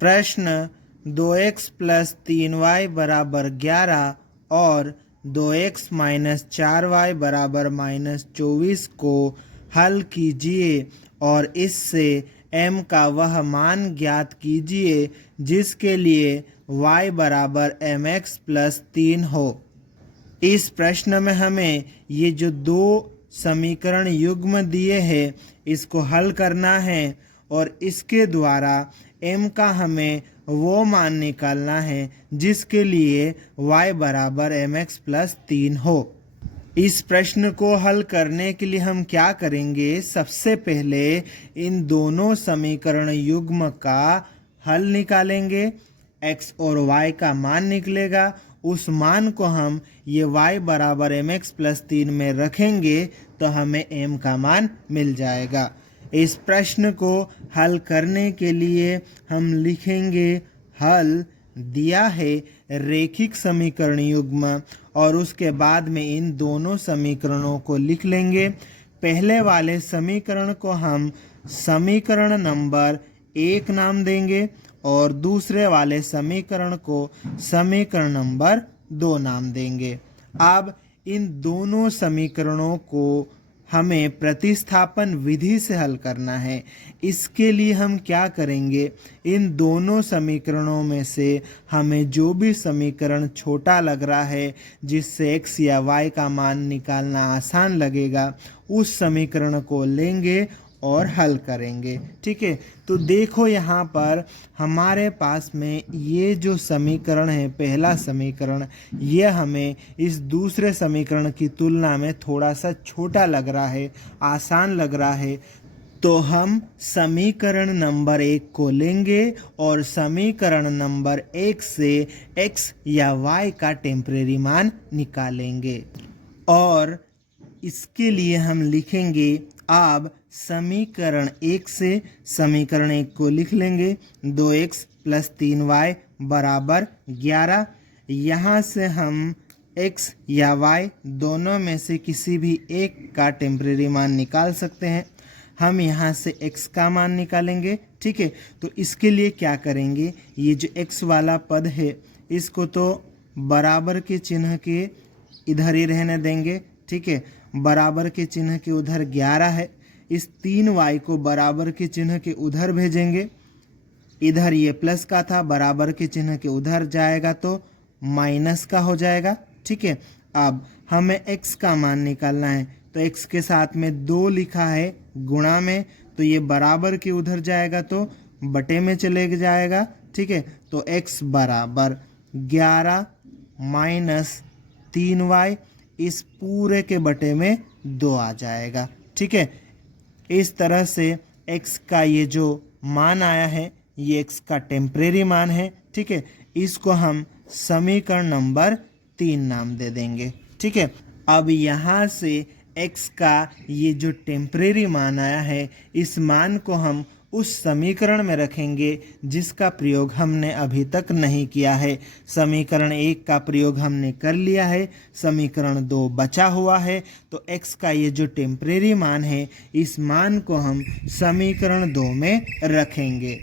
प्रश्न 2x plus 3y बराबर 11 और 2x माइनस 4y बराबर माइनस 24 को हल कीजिए और इससे m का वह मान ज्ञात कीजिए जिसके लिए y बराबर mx प्लस 3 हो। इस प्रश्न में हमें ये जो दो समीकरण युग्म दिए हैं इसको हल करना है और इसके द्वारा m का हमें वो मान निकालना है जिसके लिए y बराबर mx प्लस 3 हो। इस प्रश्न को हल करने के लिए हम क्या करेंगे, सबसे पहले इन दोनों समीकरण युग्म का हल निकालेंगे। x और y का मान निकलेगा, उस मान को हम ये y बराबर mx प्लस 3 में रखेंगे तो हमें m का मान मिल जाएगा। इस प्रश्न को हल करने के लिए हम लिखेंगे हल दिया है रेखिक समीकरण युग्म और उसके बाद में इन दोनों समीकरणों को लिख लेंगे। पहले वाले समीकरण को हम समीकरण नंबर 1 नाम देंगे और दूसरे वाले समीकरण को समीकरण नंबर 2 नाम देंगे। अब इन दोनों समीकरणों को हमें प्रतिस्थापन विधि से हल करना है। इसके लिए हम क्या करेंगे, इन दोनों समीकरणों में से हमें जो भी समीकरण छोटा लग रहा है जिससे x या y का मान निकालना आसान लगेगा उस समीकरण को लेंगे और हल करेंगे। ठीक है, तो देखो यहाँ पर हमारे पास में ये जो समीकरण है, पहला समीकरण, ये हमें इस दूसरे समीकरण की तुलना में थोड़ा सा छोटा लग रहा है, आसान लग रहा है। तो हम समीकरण नंबर 1 को लेंगे और समीकरण नंबर 1 से x या y का टेम्परेरी मान निकालेंगे और इसके लिए हम लिखेंगे। अब समीकरण 1 से समीकरण 1 को लिख लेंगे 2x प्लस 3y बराबर 11। यहाँ से हम x या y दोनों में से किसी भी एक का टेम्परेरी मान निकाल सकते हैं। हम यहाँ से x का मान निकालेंगे। ठीक है, तो इसके लिए क्या करेंगे, ये जो x वाला पद है इसको तो बराबर के चिन्ह के इधर ही रहने देंगे। ठीक है, बराबर के चिन्ह के उधर 11 है, इस 3y को बराबर के चिन्ह के उधर भेजेंगे। इधर ये प्लस का था, बराबर के चिन्ह के उधर जाएगा तो माइनस का हो जाएगा। ठीक है, अब हमें x का मान निकालना है तो x के साथ में 2 लिखा है गुणा में, तो ये बराबर के उधर जाएगा तो बटे में चले जाएगा। ठीक है, तो x बराबर 11 माइनस 3y, इस पूरे के बटे में 2 आ जाएगा। ठीक है, इस तरह से x का ये जो मान आया है ये x का टेम्परेरी मान है। ठीक है, इसको हम समीकरण नंबर 3 नाम दे देंगे। ठीक है, अब यहाँ से x का ये जो टेम्परेरी मान आया है इस मान को हम उस समीकरण में रखेंगे जिसका प्रयोग हमने अभी तक नहीं किया है। समीकरण 1 का प्रयोग हमने कर लिया है, समीकरण 2 बचा हुआ है, तो x का ये जो टेम्परेरी मान है इस मान को हम समीकरण 2 में रखेंगे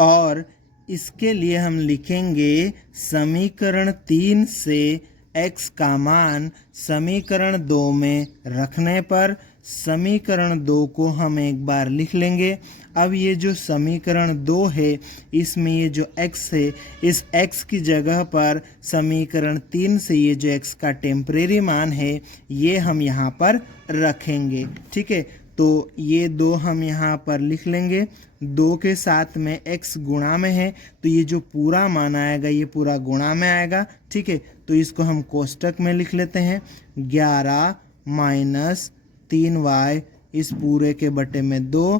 और इसके लिए हम लिखेंगे समीकरण 3 से x का मान समीकरण 2 में रखने पर समीकरण 2 को हम एक बार लिख लेंगे। अब ये जो समीकरण 2 है इसमें ये जो x है इस x की जगह पर समीकरण 3 से ये जो x का टेम्परेरी मान है ये हम यहाँ पर रखेंगे। ठीक है, तो ये 2 हम यहाँ पर लिख लेंगे। 2 के साथ में x गुणा में है तो ये जो पूरा मान आएगा ये पूरा गुणा में आएगा। ठीक है, तो इसको हम कोष्टक में लिख लेते हैं 11 माइनस 3y, इस पूरे के बटे में 2,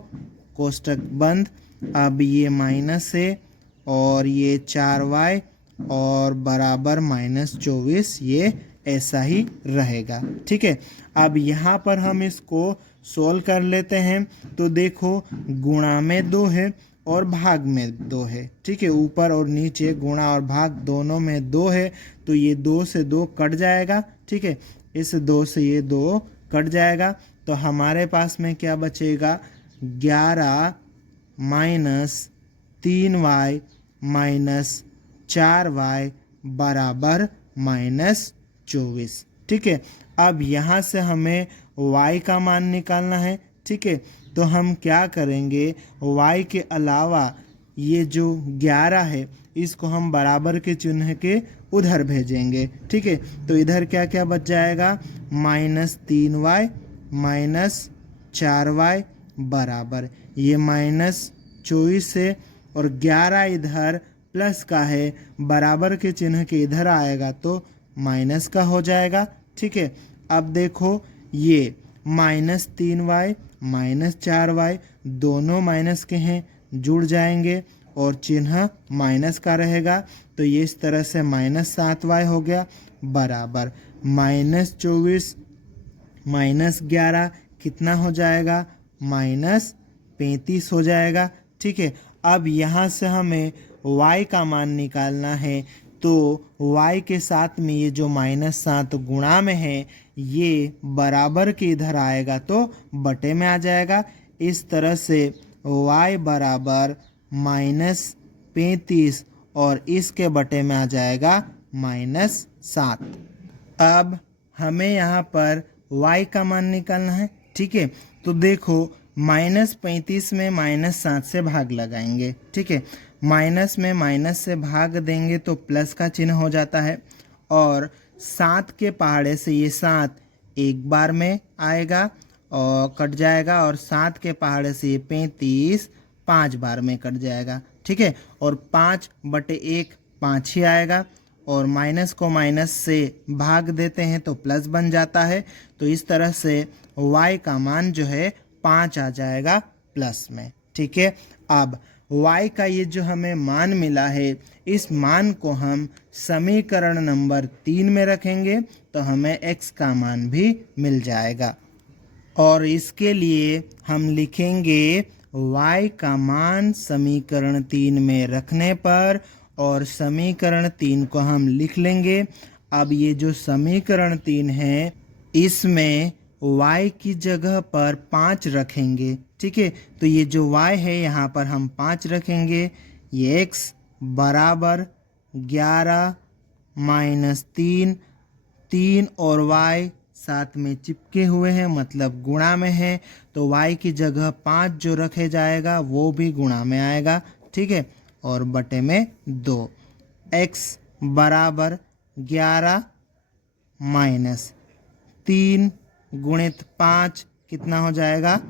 कोष्टक बंद। अब ये माइनस है और ये 4y और बराबर माइनस 24, ये ऐसा ही रहेगा। ठीक है, अब यहाँ पर हम इसको सोल्व कर लेते हैं तो देखो गुणा में 2 है और भाग में 2 है। ठीक है, ऊपर और नीचे गुणा और भाग दोनों में 2 है तो ये 2 से 2 कट जाएगा। ठीक है, इस 2 से ये 2 कट जाएगा तो हमारे पास में क्या बचेगा, 11 माइनस 3y -4y बराबर -24। ठीक है, अब यहाँ से हमें y का मान निकालना है। ठीक है, तो हम क्या करेंगे, y के अलावा ये जो 11 है इसको हम बराबर के चिन्ह के उधर भेजेंगे। ठीक है, तो इधर क्या क्या बच जाएगा, -3y -4y बराबर ये -24 है, और 11 इधर प्लस का है, बराबर के चिन्ह के इधर आएगा तो माइनस का हो जाएगा। ठीक है, अब देखो ये -3y -4y दोनों माइनस के हैं, जुड़ जाएंगे और चिन्ह माइनस का रहेगा, तो ये इस तरह से -7y हो गया बराबर -24 -11 कितना हो जाएगा, -35 हो जाएगा। ठीक है, अब यहाँ से हमें y का मान निकालना है, तो y के साथ में ये जो -7 गुणा में है ये बराबर के इधर आएगा तो बटे में आ जाएगा। इस तरह से y बराबर -35 और इसके बटे में आ जाएगा -7। अब हमें यहाँ पर y का मान निकालना है। ठीक है, तो देखो -35 में -7 से भाग लगाएंगे। ठीक है, माइनस में माइनस से भाग देंगे तो प्लस का चिन्ह हो जाता है, और 7 के पहाड़े से ये 7 एक बार में आएगा और कट जाएगा, और 7 के पहाड़े से ये 35 5 बार में कट जाएगा। ठीक है, और 5/1 5 ही आएगा, और माइनस को माइनस से भाग देते हैं तो प्लस बन जाता है, तो इस तरह से y का मान जो है 5 आ जाएगा प्लस में। ठीक है, अब y का ये जो हमें मान मिला है, इस मान को हम समीकरण नंबर 3 में रखेंगे तो हमें x का मान भी मिल जाएगा, और इसके लिए हम लिखेंगे y का मान समीकरण 3 में रखने पर, और समीकरण 3 को हम लिख लेंगे। अब ये जो समीकरण 3 है इसमें y की जगह पर 5 रखेंगे। ठीक है, तो ये जो y है यहाँ पर हम 5 रखेंगे, ये x बराबर 11 -3, 3 और y साथ में चिपके हुए हैं मतलब गुणा में है, तो y की जगह 5 जो रखे जाएगा वो भी गुणा में आएगा। ठीक है, और बटे में 2, x बराबर 11 -3 गुणित 5 कितना हो जाएगा,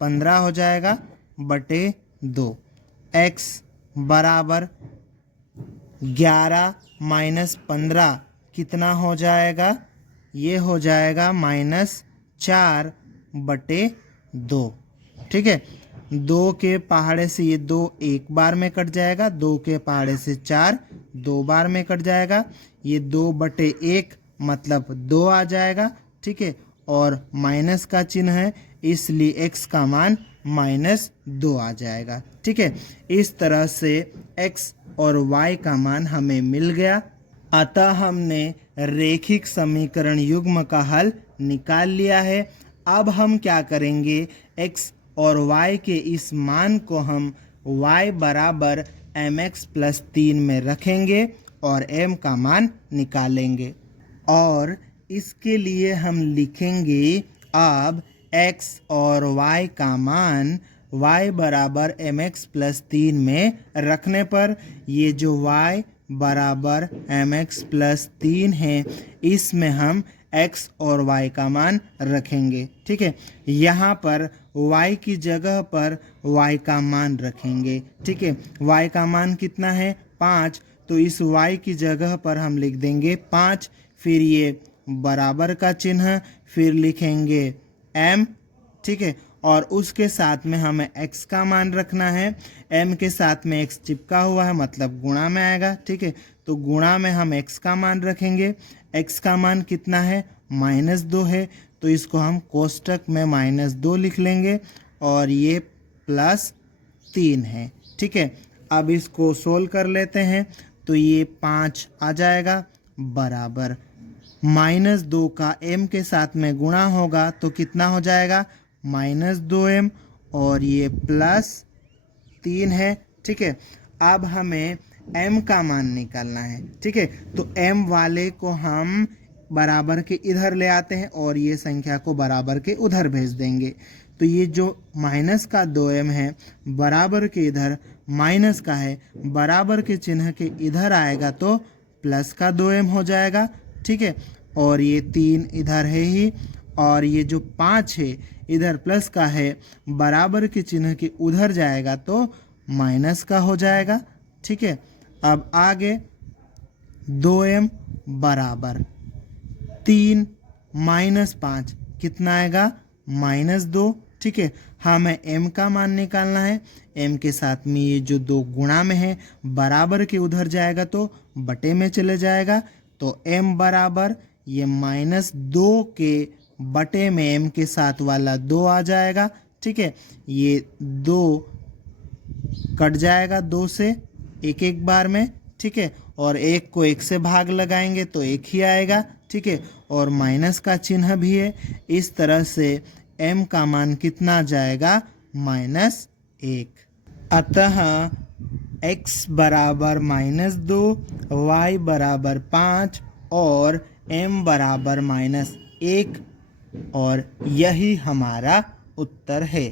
15 हो जाएगा बटे 2, x बराबर 11 -15 कितना हो जाएगा, ये हो जाएगा -4 बटे 2। ठीक है, 2 के पहाड़े से ये 2 एक बार में कट जाएगा, 2 के पहाड़े से 4 2 बार में कट जाएगा, ये 2/1 मतलब 2 आ जाएगा। ठीक है, और माइनस का चिन्ह है इसलिए x का मान -2 आ जाएगा। ठीक है, इस तरह से x और y का मान हमें मिल गया, अतः हमने रेखिक समीकरण युग्म का हल निकाल लिया है। अब हम क्या करेंगे, x और y के इस मान को हम y बराबर mx + 3 में रखेंगे और m का मान निकालेंगे, और इसके लिए हम लिखेंगे अब x और y का मान y बराबर mx + 3 में रखने पर ये जो y बराबर mx + 3 है इसमें हम x और y का मान रखेंगे। ठीक है, यहाँ पर y की जगह पर y का मान रखेंगे। ठीक है, y का मान कितना है 5, तो इस y की जगह पर हम लिख देंगे 5, फिर ये बराबर का चिन्ह, फिर लिखेंगे m। ठीक है, और उसके साथ में हमें x का मान रखना है, m के साथ में x चिपका हुआ है मतलब गुणा में आएगा। ठीक है, तो गुणा में हम x का मान रखेंगे, x का मान कितना है -2 है, तो इसको हम कोष्टक में -2 लिख लेंगे, और ये +3 है। ठीक है, अब इसको सोल्व कर लेते हैं तो ये 5 आ जाएगा बराबर -2 का m के साथ में गुणा होगा तो कितना हो जाएगा -2m, और ये +3 है। ठीक है, अब हमें m का मान निकालना है। ठीक है, तो m वाले को हम बराबर के इधर ले आते हैं और ये संख्या को बराबर के उधर भेज देंगे। तो ये जो माइनस का 2m है बराबर के इधर माइनस का है, बराबर के चिन्ह के इधर आएगा तो प्लस का 2m हो जाएगा। ठीक है, और ये 3 इधर है ही, और ये जो 5 है इधर प्लस का है, बराबर के चिन्ह के उधर जाएगा तो माइनस का हो जाएगा। ठीक है, अब आगे 2m बराबर 3 माइनस 5 कितना आएगा, -2। ठीक है, हमें m का मान निकालना है। m के साथ में ये जो 2 गुणा में है बराबर के उधर जाएगा तो बटे में चले जाएगा, तो m बराबर ये -2 के बटे में m के साथ वाला 2 आ जाएगा। ठीक है, ये 2 कट जाएगा 2 से एक एक बार में। ठीक है, और 1 को 1 से भाग लगाएंगे तो 1 ही आएगा। ठीक है, और माइनस का चिन्ह भी है, इस तरह से m का मान कितना जाएगा, -1। अतः x बराबर -2, y बराबर 5 और m बराबर -1, और यही हमारा उत्तर है।